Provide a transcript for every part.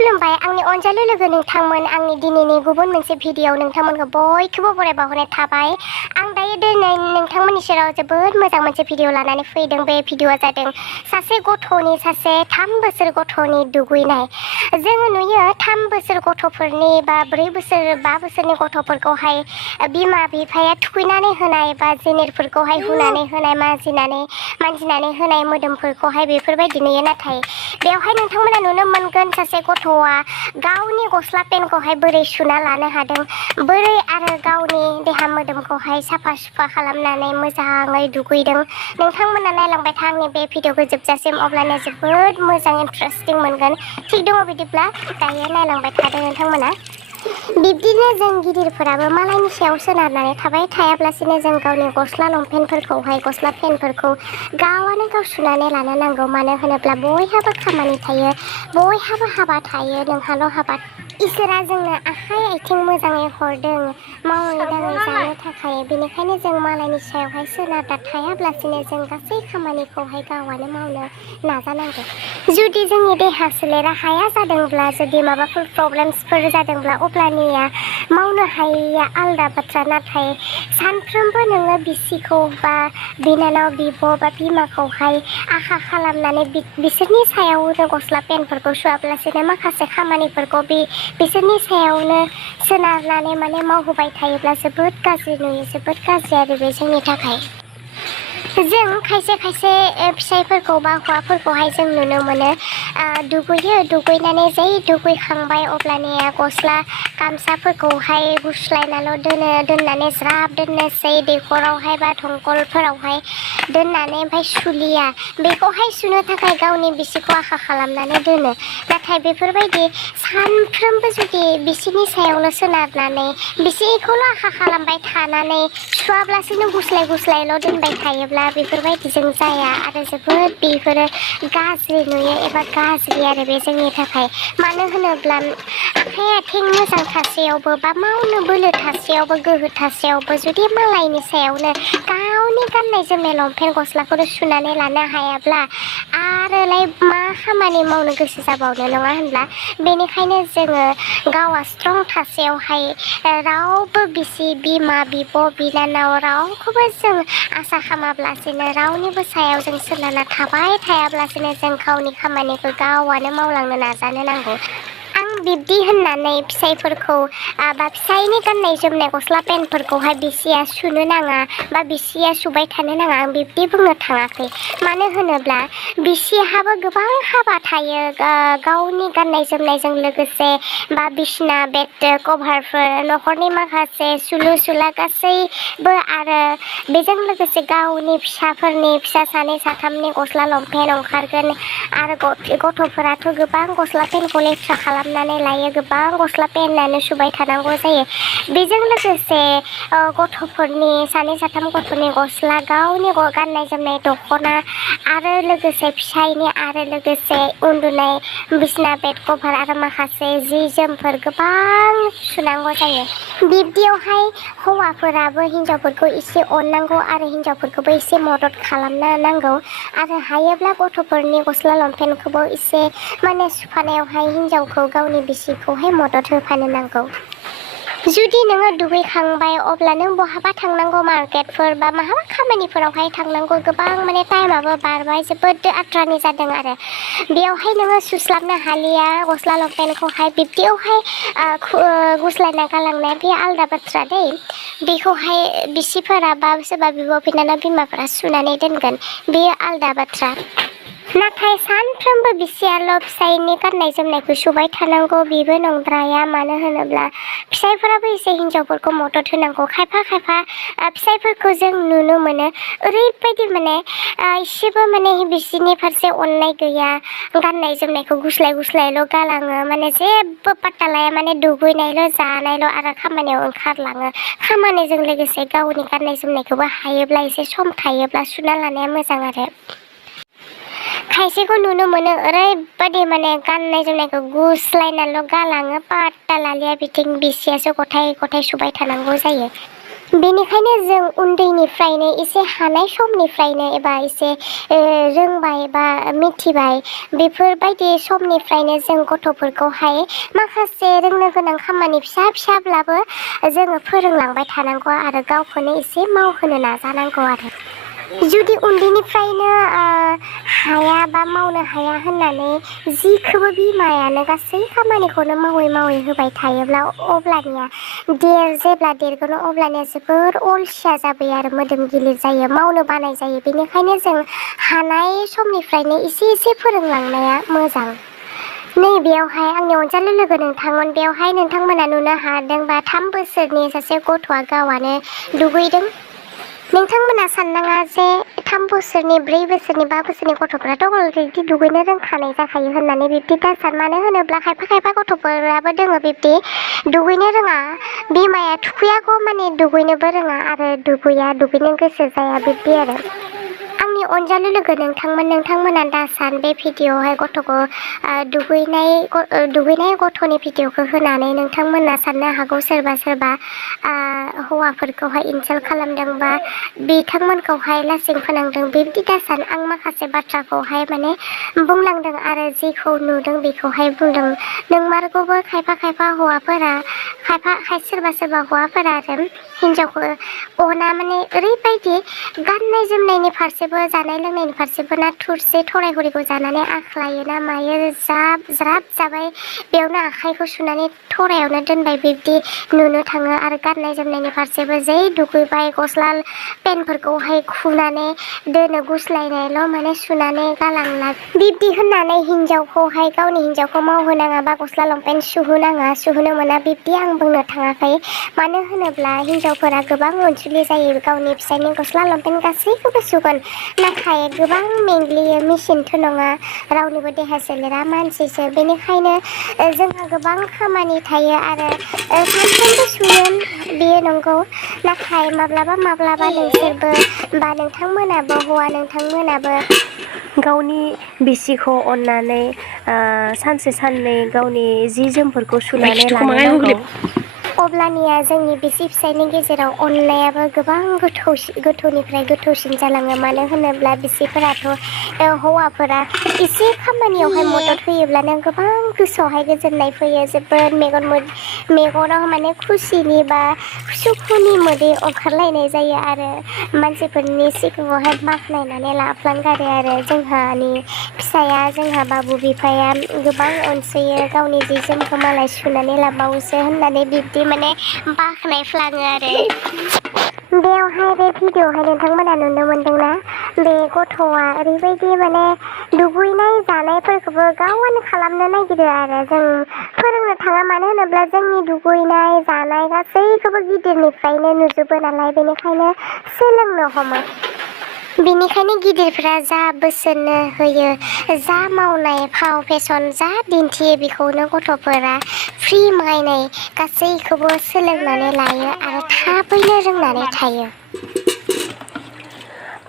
खुलुमबाय आंनि अनजालु लोगो नोंथांमोन आंनि दिनैनि गुबुन मोनसे भिडिअ नोंथांमोनखौ बयखौबो बरायबावहरनाय थाबाय। आं दायो दिनै नोंथांमोननि सेराव जोबोद मोजां मोनसे भिडिअ लानानै फैदों। बे भिडिअआ जादों सासे 3 बोसोर गथ'नि दुगैनाय। जोङो नुयो 3 बोसोर गथ'फोरनि बा 4 बोसोर 5 बोसोरनि गथ'फोरखौहाय बिमा बिफाया थुखैनानै होनाय बा जेनेरफोरखौहाय हुनानै होनाय मानजिनानै होनाय मोदोमफोरखौहाय बेफोरबायदि नुयो। नाथाय बेवहाय नोंथांमोना नुनो मोनगोन सासे गथ'आ गावनि गस्ला पेन्टखौहाय बोरै सुना लानो हादों, बोरै आरो गावनि देहा मोदोमखौहाय साफा सुफा खालामनानै मोजाङै दुगैदों। नोंथांमोना नायलांबाय था आंनि बे भिडिअखौ जोबजासिम, अब्लानो जोबोद मोजां इन्टारेस्टिं मोनगोन। थिग दङ बिदिब्ला दायो नायलांबाय थादो नोंथांमोना। बिब्दिनो जों गिदिरफोराबो मालायनि सायाव सोनारनानै थाबाय थायाब्लासिनो जों गावनि गस्ला लंपेन्टफोरखौहाय गस्ला पेन्टफोरखौ गावआनो गाव सुनानै लानो नांगौ। मानो होनोब्ला बयहाबो खामानि थायो, बयहाबो हाबा थायो, नोंहाल' हाबा। इसोरा जोंनो आखाइ आथिं मोजाङै हरदों मावै दाङै जानो थाखाय। बेनिखायनो जों मालायनि सायावहाय सोनारना थायाब्लासिनो जों गासै खामानिखौहाय गावआनो मावनो नाजानांगौ। जुदि जोंनि देहा सोलेरा हाया जादोंब्ला, जुदि माबाफोर प्रब्लेम्सफोर जादोंब्ला, अब्लानिया मावनो हायैया आलादा बाथ्रा। नाथाय सानफ्रोमबो नोङो बिसिखौ बा बिनानाव बिब' बा बिमाखौहाय आखा खालामनानै बिसोरनि सायावनो गस्ला पेन्टफोरखौ सुवाब्लासिनो माखासे खामानिफोरखौ बिसोरनि सायावनो सोनारनानै मावहोबाय थायोब्ला जोबोद गाज्रि नुयो, जोबोद गाज्रि आरो बे जोंनि थाखाय। जों खायसे फिसाइफोरखौ बा हौवाफोरखौहाय जों नुनो मोनो दुगैनानै जै दुगैखांबाय अब्लानिया गस्ला गामसाफोरखौहाय गुस्लायनाल' दोननानै ज्राब दोननोसै दैखरावहाय बा दंखलफोरावहाय दोननानै ओमफ्राय सुलिया बेखौहाय सुनो थाखाय गावनि बिसिखौ आखा खालामनानै दोनो। नाथाय बेफोरबायदि सानफ्रोमबो जुदि बिसिनि सायावल' सोनारनानै बिसिखौल' आखा खालामबाय थानानै सुवाब्लासिनो गुस्लायल' दोनबाय थायोब्ला बेफोरबायदिजों जाया आरो जोबोद बेफोरो गाज्रि नुयो एबा गाज्रि आरो बे जोंनि थाखाय। मानो होनोब्ला आखाइ आथिं मोजां थासेयावबो बा मावनो बोलो थासेयावबो गोहो थासेयावबो जुदि मालायनि सायावनो गावनि गाननाय जोमनाय लंपेन्ट गस्लाखौनो सुनानै लानो हायाब्ला आरोलाय मा खामानि मावनो गोसो जाबावनो, नङा होनब्ला? बेनिखायनो जोङो गावआ स्ट्रं थासेयावहाय रावबो बिसि बिमा बिब' बिनानाव रावखौबो जों आसा खालामाब्लासिनो रावनिबो सायाव जों सोनारना थाबाय थायाब्लासिनो जों गावनि खामानिखौ गावआनो मावलांनो नाजानो नांगौ। आं बिब्दि होननानै फिसाइफोरखौ बा फिसाइनि गाननाय जोमनाय गस्ला पेन्टफोरखौहाय बिसिया सुनो नाङा बा बिसिया सुबाय थानो नाङा, आं बिब्दि बुंनो थाङाखै। मानो होनोब्ला बिसिहाबो गोबां हाबा थायो, गावनि गाननाय जोमनायजों लोगोसे बा बिसना बेड कभारफोर, न'खरनि माखासे सुलु सुला गासैबो, आरो बेजों लोगोसे गावनि फिसा सानै साथामनि गस्ला लंपेन्ट ओंखारगोन। आरो गथ'फोराथ' गोबां गस्ला पेन्टखौ लेथ्रा खालामनानै लायो, गोबां गस्ला पेन्टआनो सुबाय थानांगौ जायो। बेजों लोगोसे गथ'फोरनि सानै साथाम गथ'नि गस्ला, गावनि गाननाय जोमनाय दख'ना, आरो लोगोसे फिसायनि, आरो लोगोसे उन्दुनाय बिसना बेड कभार आरो माखासे जि जोमफोर गोबां सुनांगौ जायो। बिब्दियावहाय हौवाफोराबो हिनजावफोरखौ एसे अननांगौ आरो हिनजावफोरखौबो एसे मदद खालामनो नांगौ। आरो हायोब्ला गथ'फोरनि गस्ला लंपेन्टखौबो एसे सुफानायावहाय हिनजावखौ गावनि बिसिखौहाय मदद होफानो नांगौ। जुदि नोङो दुगैखांबाय अब्ला नों बहाबा थांनांगौ, मार्केटफोर बा माहाबा खामानिफोरावहाय थांनांगौ, गोबां टाइमाबो बारबाय, जोबोद आद्रानि जादों आरो बेयावहाय नोङो सुस्लाबनो हालिया गस्ला लंपेन्टखौहाय। बिब्दियावहाय गुस्लायना गालांनाया बे आलादा बाथ्रा दै, बेखौहाय बिसिफोरा बा सोरबा बिब' बिनानाव बिमाफोरा सुनानै दोनगोन, बेयो आलादा बाथ्रा। नाथाय सानफ्रोमबो बिसियाल' फिसायनि गाननाय जोमनायखौ सुबाय थानांगौ बेबो नंद्राया। मानो होनोब्ला फिसायफोराबो एसे हिनजावफोरखौ मदद होनांगौ। खायफा फिसायफोरखौ जों नुनो मोनो ओरैबायदि एसेबो बिसिनि फारसे अननाय गैया, गाननाय जोमनायखौ गुस्लायल' गालाङो, जेबो पात्ता लाया, दुगैनायल' जानायल' आरो खामानियाव ओंखारलाङो। खामानिजों लोगोसे गावनि गाननाय जोमनायखौबो हायोब्ला एसे सम थायोब्ला सुना लानाया मोजां आरो। खायसेखौ नुनो मोनो ओरैबायदि गाननाय जोमनायखौ गुस्लायनानैल' गालाङो, पात्ता लालिया, बिथिं बिसियासो गथाय सुबाय थानांगौ जायो। बेनिखायनो जों उन्दैनिफ्रायनो एसे हानाय समनिफ्रायनो एबा एसे रोंबाय बा मिथिबाय बेफोरबायदि समनिफ्रायनो जों गथ'फोरखौहाय माखासे रोंनो गोनां खामानि फिसा फिसाब्लाबो जोङो फोरोंलांबाय थानांगौ आरो गावखौनो एसे मावहोनो नाजानांगौ आरो जुदि उन्दैनिफ्रायनो हाया बा मावनो हाया होननानै जिखौबो बिमायानो गासै खामानिखौनो मावै मावै होबाय थायोब्ला अब्लानिया जेब्ला देरगोन अब्लानिया जोबोर अलसिया जाबाय आरो मोदोम गिलिर जायो मावनो बानाय जायो बेनिखायनो जों हानाय समनिफ्रायनो एसे एसे फोरोंलांनाया मोजां। नै बेयावहाय आंनि अनजालु लोगो नोंथांमोन बेवहाय नोंथांमोना नुनो हादों बा 3 बोसोरनि सासे गथ'आ गावआनो दुगैदों। नोंथांमोना साननाङा जे 3 बोसोरनि 4 बोसोरनि 5 बोसोरनि गथ'फ्राथ' अलरेडि दुगैनो रोंखानाय जाखायो होननानै बिब्दि दासान मानो होनोब्ला खायफा गथ'फोराबो दोङो बिब्दि दुगैनो रोङा बिमाया थुखैयागौ माने दुगैनोबो रोङा आरो दुगैनो गोसो जाया बिब्दि आरो आंनि अनजालु लोगो नोंथांमोना दासान बे भिडिअआवहाय गथ'खौ दुगैनाय गथ'नि भिडिअखौ होनानै नोंथांमोना साननो हागौ सोरबा हौवाफोरखौहाय इनसाल्ट खालामदों बा बिथांमोनखौहाय लासिं फोनांदों बिब्दि दासान आं माखासे बाथ्राखौहाय माने बुंलांदों आरो जेखौ नुदों बेखौहाय बुंदों नोंमारगौबो खायफा हौवाफोरा सोरबा हौवाफोरा आरो हिन्जावखौ अना माने ओरैबायदि गाननाय जोमनायनि फारसेबो जानाय लोंनायनि फारसेबो ना थुरसे थरायहरिखौ जानानै आख्लायो ना मायो ज्राब जाबाय बेयावनो आखाइखौ सुनानै थरायावनो दोनबाय बिब्दि नुनो थाङो आरो गाननाय जोमनायनि फारसेबो जै दुगैबाय गस्ला पेन्टफोरखौहाय खुनानै दोनो गुस्लायनायल' माने सुनानै गालांला बिब्दि होननानै गावनि हिन्जावखौ मावहोनाङा बा गस्ला लंपेन्ट सुहोनो मोना बिब्दि आं बुंनो थाङाखै मानो होनोब्ला हिन्जावफोरा गोबां अनसुलि जायो गावनि फिसायनि गस्ला लंपेन्ट गासैखौबो सुगोन नाथाय गोबां मेंग्लियो मेसिनथ' नङा रावनिबो देहा सोलेरा मानसिसो बेनिखायनो जोंहा गोबां खामानि थायो आरो सानफ्रोमबो सुयो बेयो नंगौ नाथाय माब्लाबा नोंसोरबो बा नोंथांमोनाबो हौवा नोंथांमोनाबो गावनि बिसिखौ अननानै सानसे साननै गावनि जि जोमफोरखौ सुनानै लानो नांगौ अब्लानिया जोंनि बिसि फिसायनि गेजेराव अनलायाबो गोबां गोथौनिफ्राय गोथौसिन जालाङो मानो होनोब्ला बिसिफोराथ' हौवाफोरा एसे खामानियावहाय मदद होयोब्लानो गोबां गोसोआवहाय गोजोननाय फैयो जोबोद मेगनाव माने खुसिनि बा सुखुनि मोदै ओंखारलायनाय जायो आरो मानसिफोरनि सिगाङावहाय बाख्नायनानै लाफ्लांगारो आरो जोंहानि फिसाया जोंहा बाबु बिफाया गोबां अनसोयो गावनि जि जोमखौ मालाय सुनानै लाबावोसो होननानै बिब्दि माने बाख्नायफ्लाङो आरो बेयावहाय बे भिडिअआवहाय नोंथांमोना नुनो मोनदोंना बे गथ'आ ओरैबायदि माने दुगैनाय जानायफोरखौबो गावनो खालामनो नागिरो आरो जों फोरोंनो थाङा मानो होनोब्ला जोंनि दुगैनाय जानाय गासैखौबो गिदिरनिफ्रायनो नुजोबो नालाय बेनिखायनो सोलोंनो हमो बेनिखायनो गिदिरफ्रा जा बोसोन होयो जा मावनाय फाव फेसन जा दिन्थियो बेखौनो गथ'फोरा फ्रि माइनाय गासैखौबो सोलोंनानै लायो आरो थाबैनो रोंनानै थायो।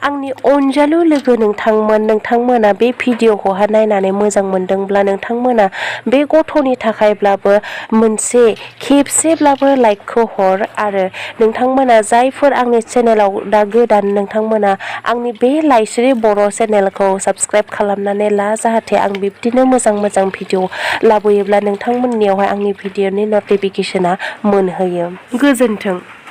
आंनि अनजालु लोगो नोंथांमोना बे भिडिअखौहाय नायनानै मोजां मोनदोंब्ला नोंथांमोना बे गथ'नि थाखायब्लाबो मोनसे खेबसेब्लाबो लाइकखौ हर आरो नोंथांमोना जायफोर आंनि चेनेलाव दा गोदान नोंथांमोना आंनि बे लाइस्रि बर' चेनेलखौ साबस्क्राइब खालामनानै ला जाहाथे आं बिब्दिनो मोजां भिडिअ लाबोयोब्ला नोंथांमोननियावहाय आंनि भिडिअनि नटिफिकेसना मोनहैयो। गोजोन्थों।